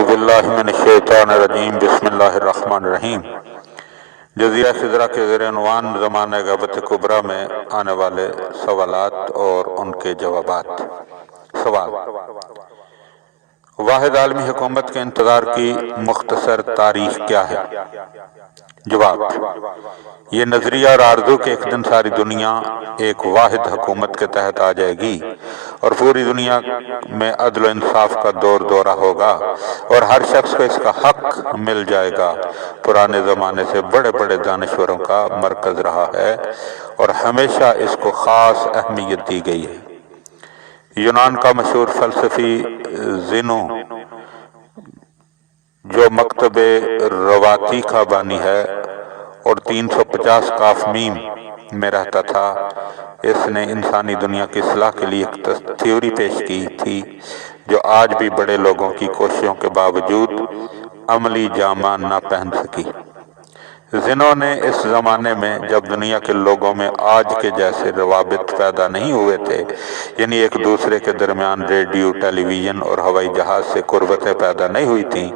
اعوذ باللہ من الشیطان الرجیم بسم اللہ الرحمن الرحیم۔ جزیرہ خضرہ کے زیر عنوان زمانہ غیبت کبریٰ میں آنے والے سوالات اور ان کے جوابات۔ سوال: واحد عالمی حکومت کے انتظار کی مختصر تاریخ کیا ہے؟ جواب: یہ نظریہ اور آرزو کہ ایک دن ساری دنیا ایک واحد حکومت کے تحت آ جائے گی اور پوری دنیا میں عدل و انصاف کا دور دورہ ہوگا اور ہر شخص کو اس کا حق مل جائے گا، پرانے زمانے سے بڑے بڑے دانشوروں کا مرکز رہا ہے اور ہمیشہ اس کو خاص اہمیت دی گئی ہے۔ یونان کا مشہور فلسفی زینو، جو مکتب رواتی کا بانی ہے اور 350 کاف میم میں رہتا تھا، اس نے انسانی دنیا کی اصلاح کے لیے ایک تھیوری پیش کی تھی جو آج بھی بڑے لوگوں کی کوششوں کے باوجود عملی جامہ نہ پہن سکی۔ زینو نے اس زمانے میں جب دنیا کے لوگوں میں آج کے جیسے روابط پیدا نہیں ہوئے تھے، یعنی ایک دوسرے کے درمیان ریڈیو، ٹیلی ویژن اور ہوائی جہاز سے قربتیں پیدا نہیں ہوئی تھیں،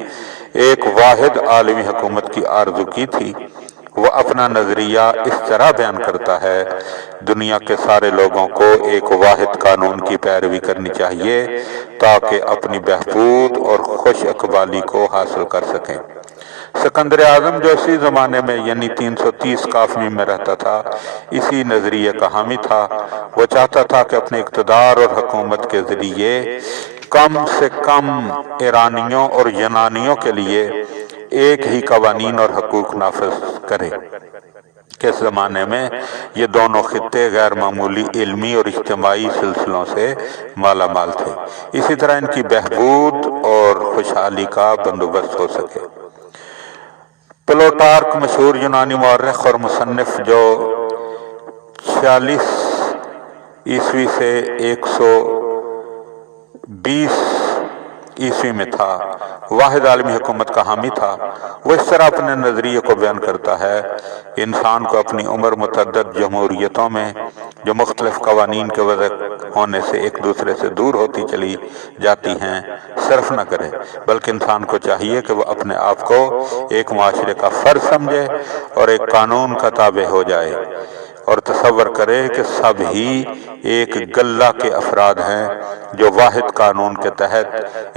ایک واحد عالمی حکومت کی آرزو کی تھی۔ وہ اپنا نظریہ اس طرح بیان کرتا ہے: دنیا کے سارے لوگوں کو ایک واحد قانون کی پیروی کرنی چاہیے تاکہ اپنی بہبود اور خوش اقبالی کو حاصل کر سکیں۔ سکندر اعظم، جو اسی زمانے میں یعنی 330 کاف میم میں رہتا تھا، اسی نظریے کا حامی تھا۔ وہ چاہتا تھا کہ اپنے اقتدار اور حکومت کے ذریعے کم سے کم ایرانیوں اور یونانیوں کے لیے ایک ہی قوانین اور حقوق نافذ کرے کہ اس زمانے میں یہ دونوں خطے غیر معمولی علمی اور اجتماعی سلسلوں سے مالا مال تھے، اسی طرح ان کی بہبود اور خوشحالی کا بندوبست ہو سکے۔ پلوٹارک، مشہور یونانی مورخ اور مصنف، جو 46 عیسوی سے 120 عیسوی میں تھا، واحد عالمی حکومت کا حامی تھا۔ وہ اس طرح اپنے نظریے کو بیان کرتا ہے: انسان کو اپنی عمر متعدد جمہوریتوں میں جو مختلف قوانین کے وضع ہونے سے ایک دوسرے سے دور ہوتی چلی جاتی ہیں صرف نہ کرے، بلکہ انسان کو چاہیے کہ وہ اپنے آپ کو ایک معاشرے کا فرد سمجھے اور ایک قانون کا تابع ہو جائے اور تصور کرے کہ سب ہی ایک گلہ کے افراد ہیں جو واحد قانون کے تحت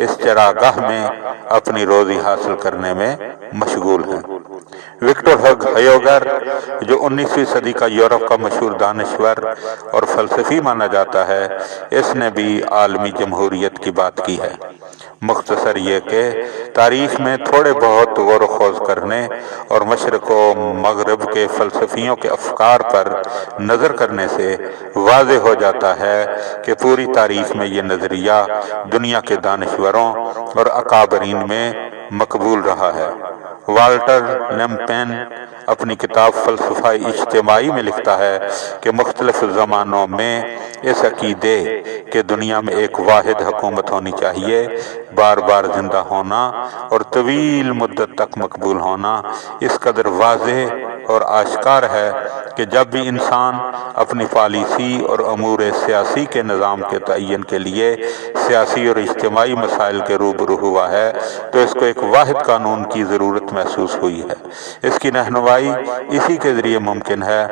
اس چراگاہ میں اپنی روزی حاصل کرنے میں مشغول ہیں۔ وکٹر ہیوگر، جو 19ویں صدی کا یورپ کا مشہور دانشور اور فلسفی مانا جاتا ہے، اس نے بھی عالمی جمہوریت کی بات کی ہے۔ مختصر یہ کہ تاریخ میں تھوڑے بہت غور و خوض کرنے اور مشرق و مغرب کے فلسفیوں کے افکار پر نظر کرنے سے واضح ہو جاتا ہے کہ پوری تاریخ میں یہ نظریہ دنیا کے دانشوروں اور اکابرین میں مقبول رہا ہے۔ والٹر لیمپین اپنی کتاب فلسفہ اجتماعی میں لکھتا ہے کہ مختلف زمانوں میں اس عقیدے کہ دنیا میں ایک واحد حکومت ہونی چاہیے بار بار زندہ ہونا اور طویل مدت تک مقبول ہونا اس قدر واضح اور آشکار ہے کہ جب بھی انسان اپنی پالیسی اور امور سیاسی کے نظام کے تعین کے لیے سیاسی اور اجتماعی مسائل کے روبرو ہوا ہے تو اس کو ایک واحد قانون کی ضرورت محسوس ہوئی ہے۔ اس کی رہنمائی اسی کے ذریعے ممکن ہے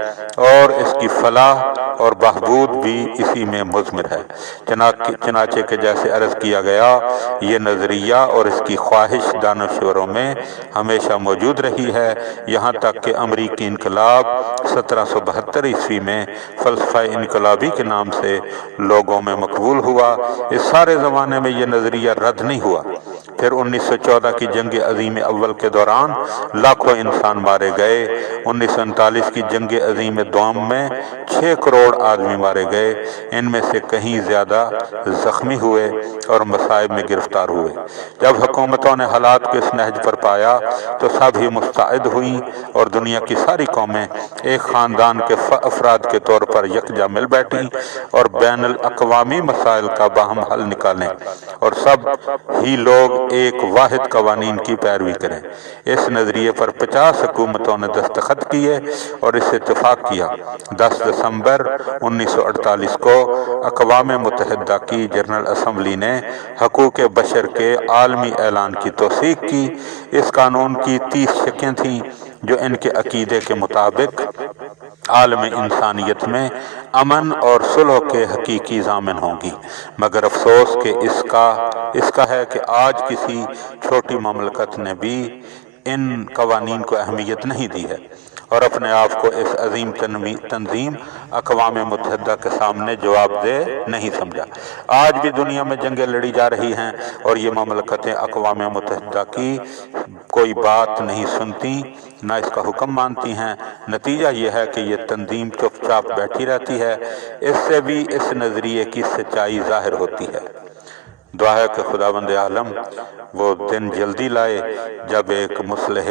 اور اس کی فلاح اور بہبود بھی اسی میں مضمر ہے۔ چنانچہ کہ جیسے عرض کیا گیا، یہ نظریہ اور اس کی خواہش دانشوروں میں ہمیشہ موجود رہی ہے، یہاں تک کہ امریکی انقلاب 1772 عیسوی میں فلسفہ انقلابی کے نام سے لوگوں میں مقبول ہوا۔ اس سارے زمانے میں یہ نظریہ رد نہیں ہوا۔ پھر 1914 کی جنگ عظیم اول کے دوران لاکھوں انسان مارے گئے۔ 1939 کی جنگ عظیم دوم میں 6 کروڑ آدمی مارے گئے، ان میں سے کہیں زیادہ زخمی ہوئے اور مصائب میں گرفتار ہوئے۔ جب حکومتوں نے حالات کو اس نہج پر پایا تو سب ہی مستعد ہوئیں اور دنیا کی ساری قومیں ایک خاندان کے افراد کے طور پر یکجا مل بیٹھیں اور بین الاقوامی مسائل کا باہم حل نکالیں، اور سب ہی لوگ ایک واحد قوانین کی پیروی کریں۔ اس نظریے پر 50 حکومتوں نے دستخط کیے اور اس سے اتفاق کیا۔ 10 دسمبر 1948 کو اقوام متحدہ کی جنرل اسمبلی نے حقوق بشر کے عالمی اعلان کی توثیق کی۔ اس قانون کی 30 شقیں تھیں جو ان کے عقیدے کے مطابق عالم انسانیت میں امن اور صلح کے حقیقی ضامن ہوں گی، مگر افسوس کہ اس کا ہے کہ آج کسی چھوٹی مملکت نے بھی ان قوانین کو اہمیت نہیں دی ہے اور اپنے آپ کو اس عظیم تنظیم اقوام متحدہ کے سامنے جواب دہ نہیں سمجھا۔ آج بھی دنیا میں جنگیں لڑی جا رہی ہیں اور یہ مملکتیں اقوام متحدہ کی کوئی بات نہیں سنتی، نہ اس کا حکم مانتی ہیں۔ نتیجہ یہ ہے کہ یہ تنظیم چپ چاپ بیٹھی رہتی ہے۔ اس سے بھی اس نظریے کی سچائی ظاہر ہوتی ہے۔ دعا ہے کہ خداوند عالم وہ دن جلدی لائے جب ایک مصلح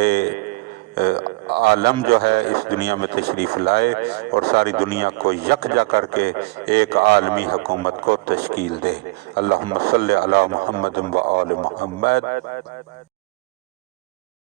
عالم جو ہے اس دنیا میں تشریف لائے اور ساری دنیا کو یکجا کر کے ایک عالمی حکومت کو تشکیل دے۔ اللہم صلی علی محمد و آل محمد۔